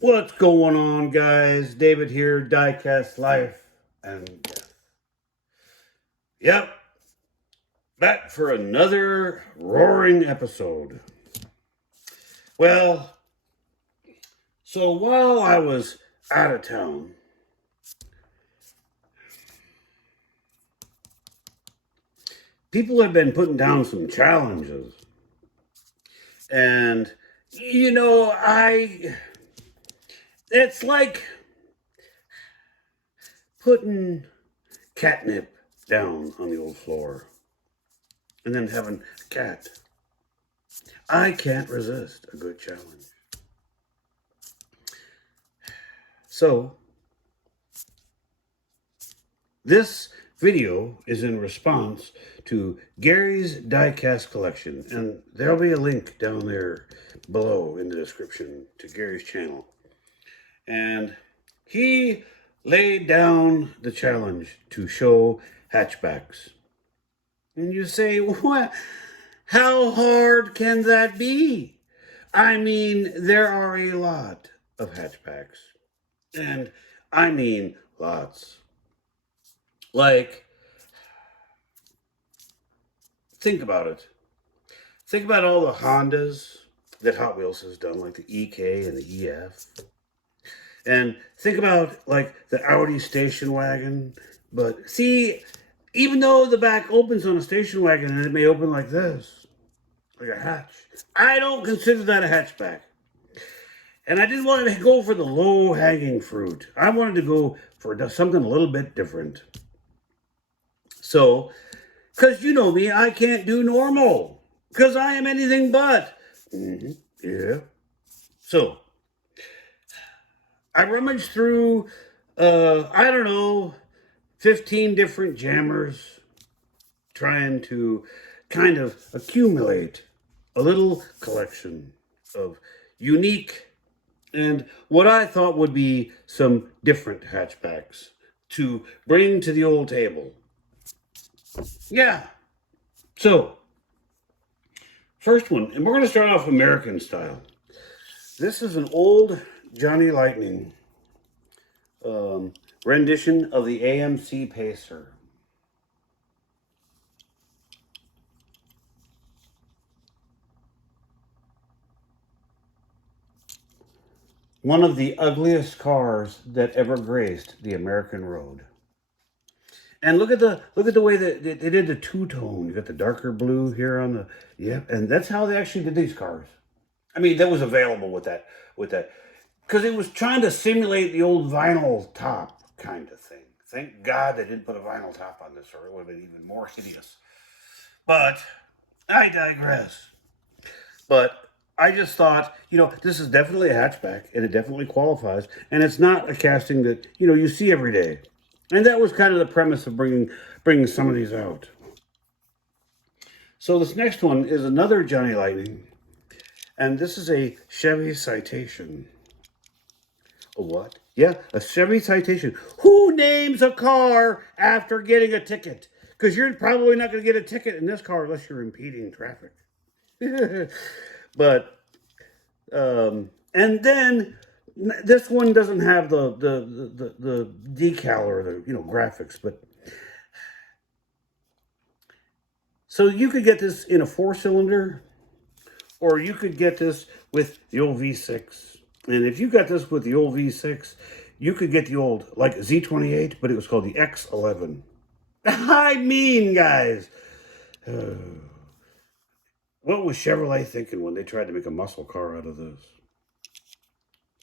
What's going on, guys? David here, Diecast Life and Death. Yep, back for another roaring episode. Well, so while I was out of town, people have been putting down some challenges. And, it's like putting catnip down on the old floor and then having a cat. I can't resist a good challenge. So, this video is in response to Gary's Diecast collection, and there'll be a link down there below in the description to Gary's channel. And he laid down the challenge to show hatchbacks. And you say, what? How hard can that be? I mean, there are a lot of hatchbacks. And I mean lots. Like, think about it. Think about all the Hondas that Hot Wheels has done, like the EK and the EF. And think about, like, the Audi station wagon. But see, even though the back opens on a station wagon and it may open like this, like a hatch, I don't consider that a hatchback. And I didn't want to go for the low-hanging fruit. I wanted to go for something a little bit different. So, because you know me, I can't do normal. Because I am anything but. Yeah. So, I rummaged through, 15 different jammers, trying to kind of accumulate a little collection of unique and what I thought would be some different hatchbacks to bring to the old table. Yeah. So, first one, and we're going to start off American style. This is an old Johnny Lightning rendition of the AMC Pacer. One of the ugliest cars that ever graced the American road. And look at the way that they did the two-tone. You got the darker blue here on the and that's how they actually did these cars. I mean, that was available with that because it was trying to simulate the old vinyl top kind of thing. Thank God they didn't put a vinyl top on this, or it would have been even more hideous. But I digress. But I just thought, this is definitely a hatchback, and it definitely qualifies, and it's not a casting that, you see every day. And that was kind of the premise of bringing some of these out. So this next one is another Johnny Lightning, and this is a Chevy Citation. A what? Yeah, a Chevy Citation. Who names a car after getting a ticket? Because you're probably not going to get a ticket in this car unless you're impeding traffic. But, and then this one doesn't have the decal or the graphics, but so you could get this in a 4-cylinder, or you could get this with the old V6. And if you got this with the old V6, you could get the old like Z28, but it was called the X11. I mean, guys, what was Chevrolet thinking when they tried to make a muscle car out of this?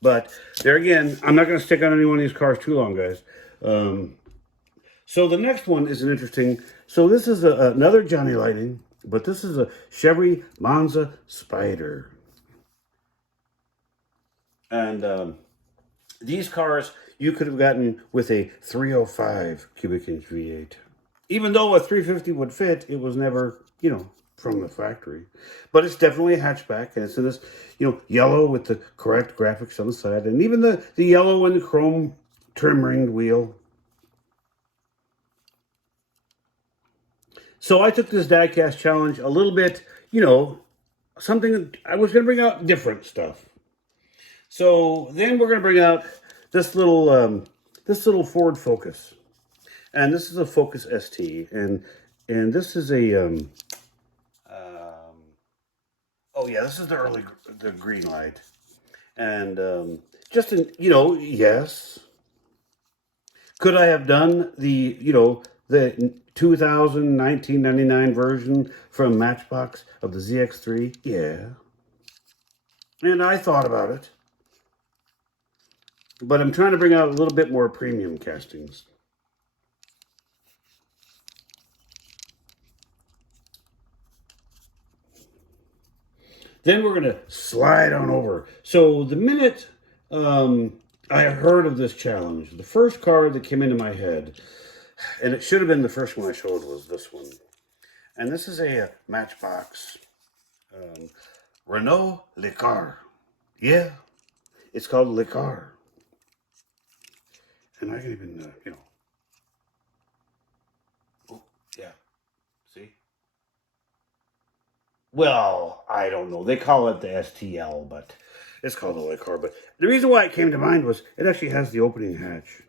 But there again, I'm not going to stick on any one of these cars too long, guys. So the next one is an interesting. So this is another Johnny Lightning, but this is a Chevy Monza Spider. And these cars you could have gotten with a 305 cubic inch V8. Even though a 350 would fit, it was never, from the factory. But it's definitely a hatchback, and it's in this, yellow with the correct graphics on the side, and even the yellow and the chrome trim-ringed wheel. So I took this diecast challenge a little bit, something I was going to bring out different stuff. So then we're going to bring out this little Ford Focus, and this is a Focus ST, and this is a um, oh yeah, this is the green light, and just in yes, could I have done the 2000 1999 version from Matchbox of the ZX3? Yeah, and I thought about it, but I'm trying to bring out a little bit more premium castings. Then we're going to slide on over. So the minute I heard of this challenge, the first card that came into my head, and it should have been the first one I showed, was this one. And this is a Matchbox Renault Le Car. Yeah, it's called Le Car. And I can even, oh, yeah, see? Well, I don't know. They call it the STL, but it's called the Le Car. But the reason why it came to mind was it actually has the opening hatch.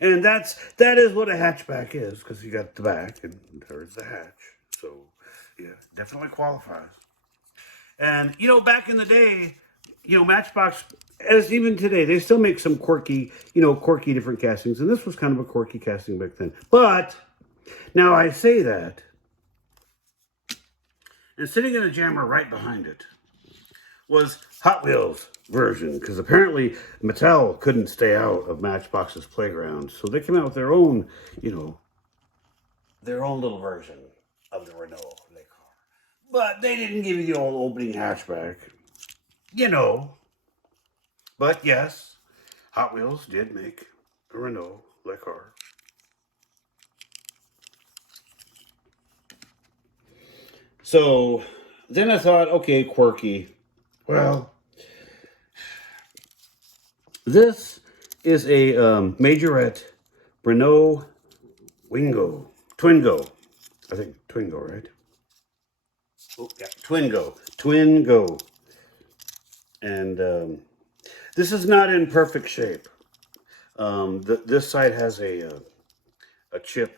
And that is what a hatchback is, because you got the back and there's the hatch. So yeah, definitely qualifies. And back in the day, Matchbox, as even today, they still make some quirky different castings, and this was kind of a quirky casting back then. But now I say that, and sitting in a jammer right behind it was Hot Wheels version, because apparently Mattel couldn't stay out of Matchbox's playground, so they came out with their own little version of the Renault Le Car. But they didn't give you the old opening hatchback, you know. But yes, Hot Wheels did make a Renault Le Car. So then I thought, okay, quirky. Well, this is a Majorette Renault Twingo. I think Twingo, right? Oh, yeah, Twingo. And this is not in perfect shape. This side has a chip,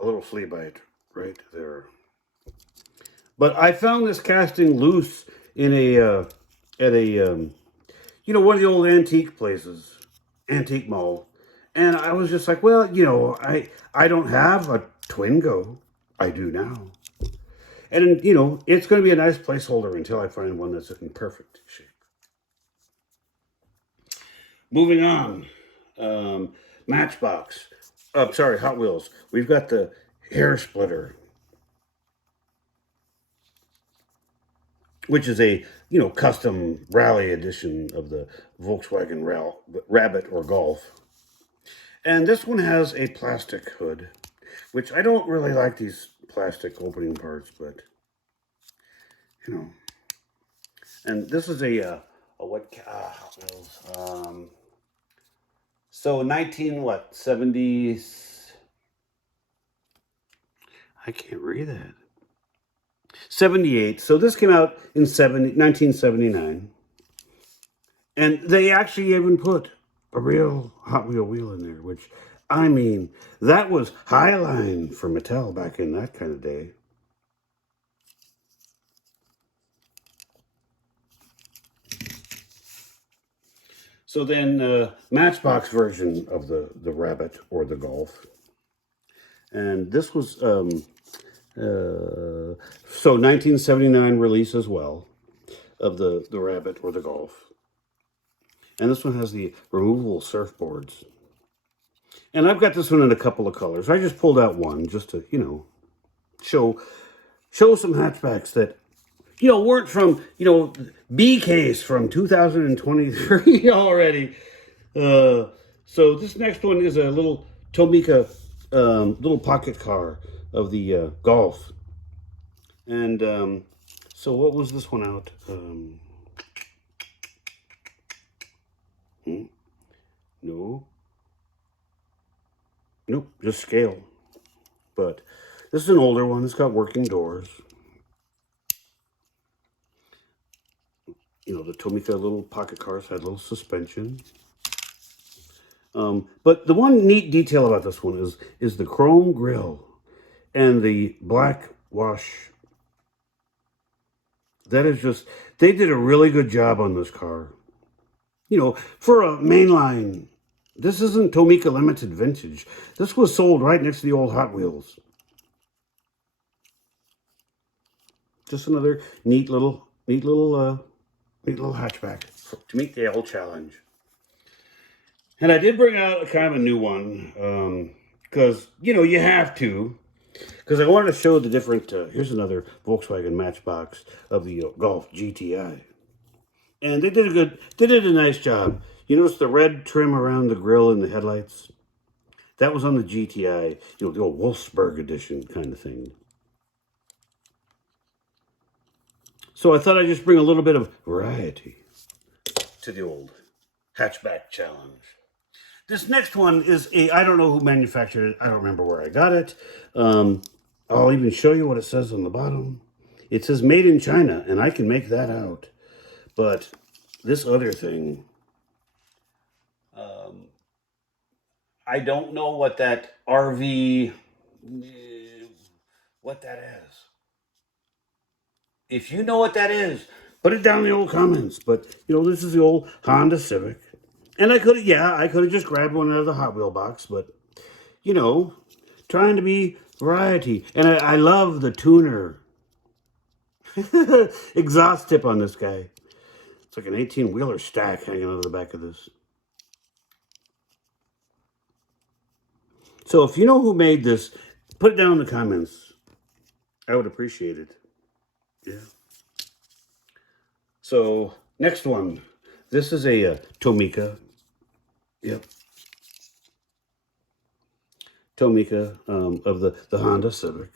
a little flea bite right there. But I found this casting loose in at a one of the old antique places, antique mall, and I was just like, well, I don't have a Twingo. I do now. And, it's going to be a nice placeholder until I find one that's in perfect shape. Moving on. Matchbox. Sorry, Hot Wheels. We've got the hair splitter, which is a, custom rally edition of the Volkswagen Rabbit or Golf. And this one has a plastic hood, which I don't really like these plastic opening parts, but, And this is a what? Hot Wheels. So 70s. I can't read that. 78. So this came out in 1979. And they actually even put a real Hot wheel in there, which, I mean, that was highline for Mattel back in that kind of day. So then, Matchbox version of the Rabbit or the Golf. And this was, so 1979 release as well of the Rabbit or the Golf. And this one has the removable surfboards. And I've got this one in a couple of colors. I just pulled out one just to, show some hatchbacks that, weren't from, B case from 2023 already. So this next one is a little Tomica little pocket car of the Golf. And so what was this one out? No. Nope, just scale. But this is an older one. It's got working doors. You know, the Tomica little pocket cars had a little suspension. But the one neat detail about this one is the chrome grille and the black wash. That is just, they did a really good job on this car. You know, for a mainline, this isn't Tomica Limited Vintage. This was sold right next to the old Hot Wheels. Just another neat little hatchback to meet the old challenge. And I did bring out a kind of a new one because, you know, you have to. Because I wanted to show the different, here's another Volkswagen Matchbox of the Golf GTI. And they did a nice job. You notice the red trim around the grille and the headlights? That was on the GTI, you know, the old Wolfsburg edition kind of thing. So I thought I'd just bring a little bit of variety to the old hatchback challenge. This next one is I don't know who manufactured it. I don't remember where I got it. I'll even show you what it says on the bottom. It says made in China, and I can make that out. But this other thing, I don't know what that RV, what that is. If you know what that is, put it down in the old comments. But, you know, this is the old Honda Civic. And I could have just grabbed one out of the Hot Wheel box, but, you know, trying to be variety. And I love the tuner exhaust tip on this guy. It's like an 18-wheeler stack hanging out of the back of this. So if you know who made this, put it down in the comments. I would appreciate it. Yeah. So, next one. This is a Tomica. Yep. Tomica of the Honda Civic.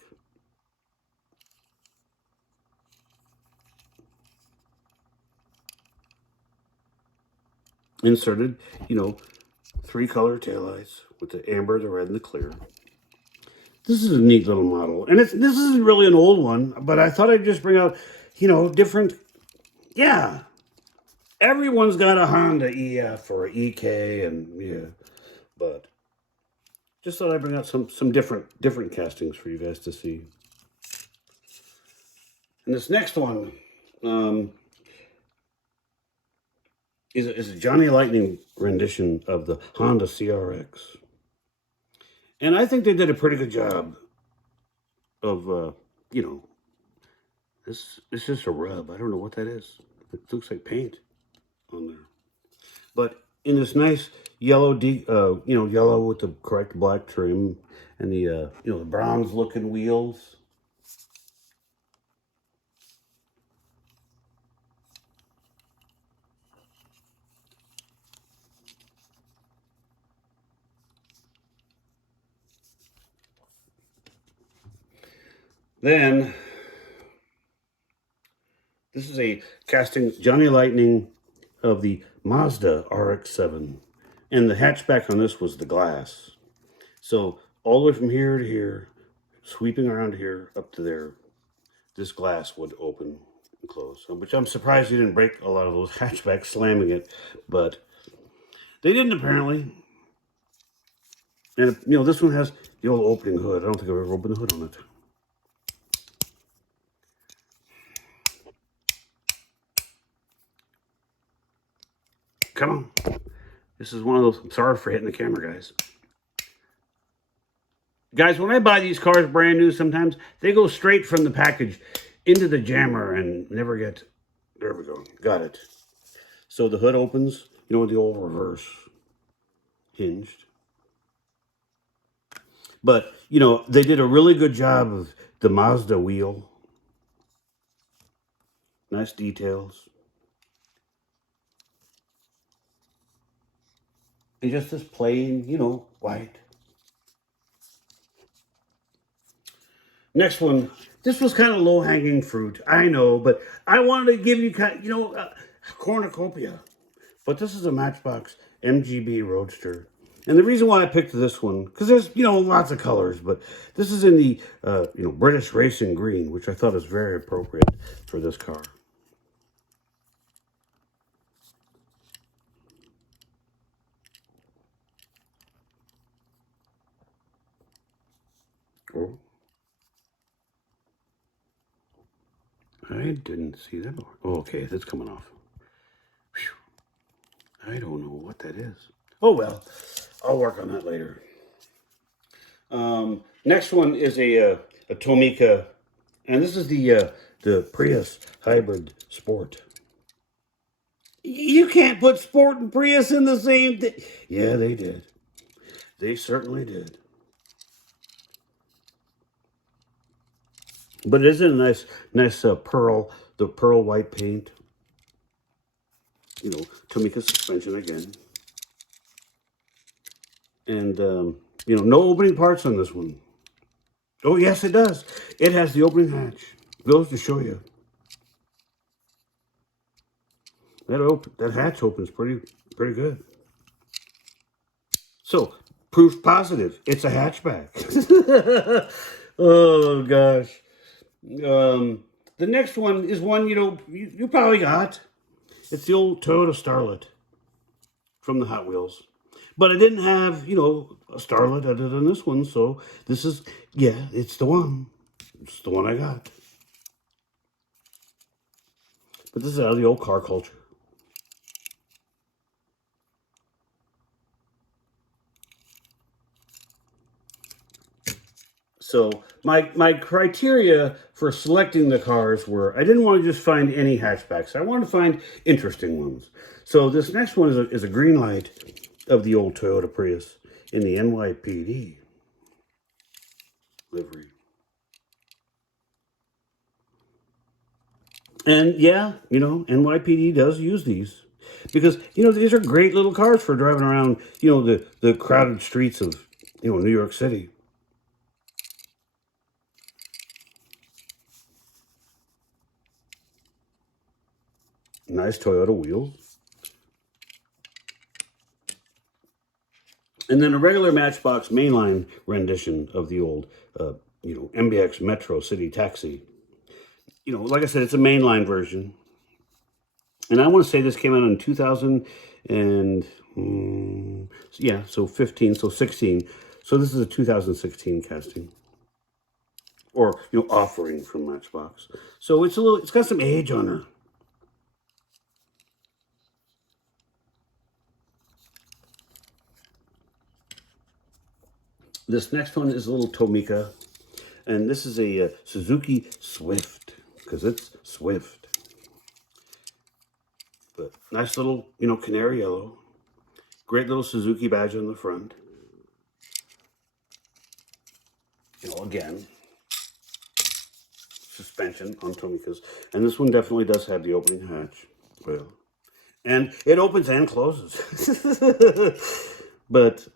Inserted, you know, 3-color taillights with the amber, the red, and the clear. This is a neat little model. And this isn't really an old one, but I thought I'd just bring out, you know, different, yeah. Everyone's got a Honda EF or EK, and yeah, but just thought I'd bring out some different castings for you guys to see. And this next one is a Johnny Lightning rendition of the Honda CRX. And I think they did a pretty good job of, you know, this is just a rub. I don't know what that is. It looks like paint on there. But in this nice yellow, you know, yellow with the correct black trim and the, you know, the bronze looking wheels. Then, this is a casting Johnny Lightning of the Mazda RX-7. And the hatchback on this was the glass. So, all the way from here to here, sweeping around here, up to there, this glass would open and close. Which I'm surprised you didn't break a lot of those hatchbacks slamming it. But they didn't apparently. And, you know, this one has the old opening hood. I don't think I've ever opened the hood on it. Come on. This is one of those, I'm sorry for hitting the camera, guys. Guys, when I buy these cars brand new, sometimes they go straight from the package into the jammer and never get, there we go, got it. So the hood opens, you know, with the old reverse hinged. But, you know, they did a really good job of the Mazda wheel. Nice details. And just this plain, you know, white. Next one. This was kind of low-hanging fruit, I know, but I wanted to give you kind of, you know, a cornucopia. But this is a Matchbox MGB Roadster. And the reason why I picked this one, because there's, you know, lots of colors, but this is in the, you know, British Racing Green, which I thought is very appropriate for this car. careful. I didn't see that. Oh, okay, that's coming off. Whew. I don't know what that is. Oh, well, I'll work on that later. Next one is a Tomica, and this is the Prius Hybrid Sport. You can't put Sport and Prius in the same thing. Yeah, they did. They certainly did. But it is a nice pearl, the pearl white paint. You know, Tomica suspension again. And, you know, no opening parts on this one. Oh, yes, it does. It has the opening hatch. Goes to show you. That hatch opens pretty good. So, proof positive. It's a hatchback. Oh, gosh. The next one is one, you know, you probably got. It's the old Toyota Starlet from the Hot Wheels. But I didn't have, you know, a Starlet other than this one. So this is, yeah, it's the one. It's the one I got. But this is out of the old car culture. So my criteria for selecting the cars were, I didn't want to just find any hatchbacks. I wanted to find interesting ones. So this next one is a green light of the old Toyota Prius in the NYPD livery. And yeah, you know, NYPD does use these because, you know, these are great little cars for driving around, you know, the crowded streets of, you know, New York City. Nice Toyota wheels. And then a regular Matchbox mainline rendition of the old, you know, MBX Metro City Taxi. You know, like I said, it's a mainline version. And I want to say this came out in 2000 and, yeah, so 15, so 16. So this is a 2016 casting. Or, you know, offering from Matchbox. So it's got some age on her. This next one is a little Tomica, and this is a Suzuki Swift, because it's Swift. But nice little, you know, canary yellow. Great little Suzuki badge on the front. You know, again, suspension on Tomicas. And this one definitely does have the opening hatch. Well, and it opens and closes. But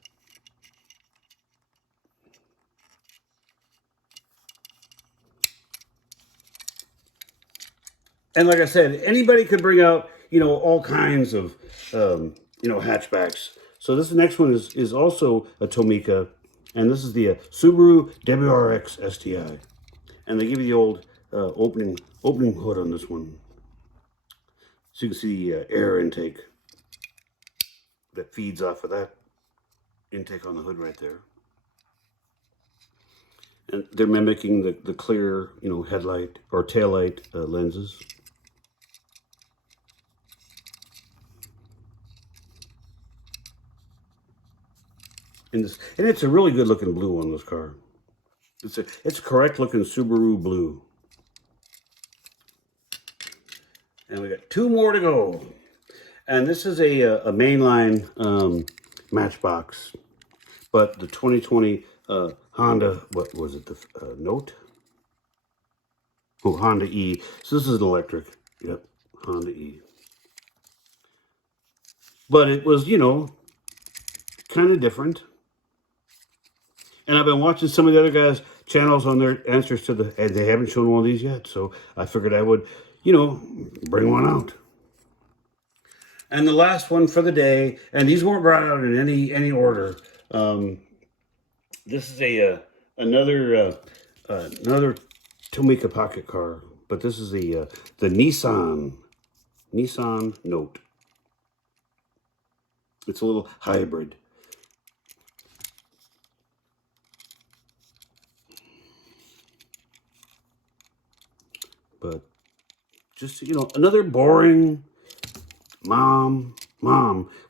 and like I said, anybody could bring out, you know, all kinds of, you know, hatchbacks. So this next one is also a Tomica, and this is the Subaru WRX STI. And they give you the old opening hood on this one. So you can see the air intake that feeds off of that intake on the hood right there. And they're mimicking the clear, you know, headlight or taillight lenses. And it's a really good looking blue on this car. It's a correct looking Subaru blue. And we got two more to go. And this is a mainline Matchbox, but the 2020 Honda, what was it, the Note? Oh, Honda E. So this is an electric. Yep, Honda E. But it was, you know, kind of different. And I've been watching some of the other guys' channels on their answers to and they haven't shown one of these yet. So I figured I would, you know, bring one out. And the last one for the day, and these weren't brought out in any order. This is another Tomica pocket car, but this is the Nissan Note. It's a little hybrid. But just, another boring Mom,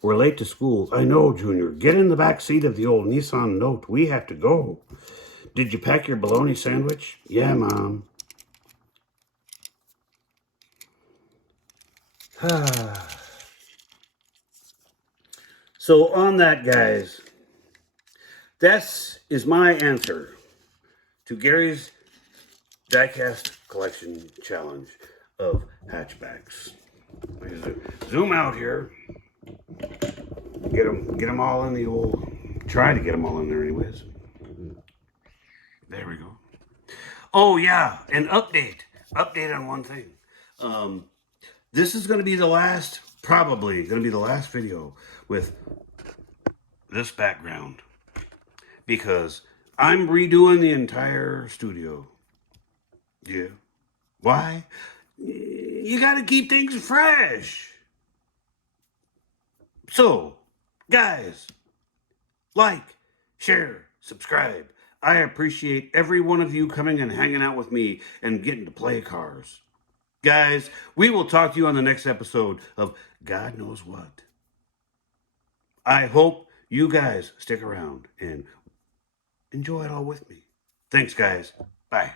we're late to school. I know, Junior. Get in the back seat of the old Nissan Note. We have to go. Did you pack your bologna sandwich? Yeah, Mom. So on that, guys, this is my answer to Gary's Diecast Collection Challenge of hatchbacks. Zoom out here. Get them all in the old. Try to get them all in there, anyways. There we go. Oh yeah, an update on one thing. This is going to be the last, probably going to be the last video with this background, because I'm redoing the entire studio. Yeah. Why? You got to keep things fresh. So, guys, like, share, subscribe. I appreciate every one of you coming and hanging out with me and getting to play cars. Guys, we will talk to you on the next episode of God Knows What. I hope you guys stick around and enjoy it all with me. Thanks, guys. Bye.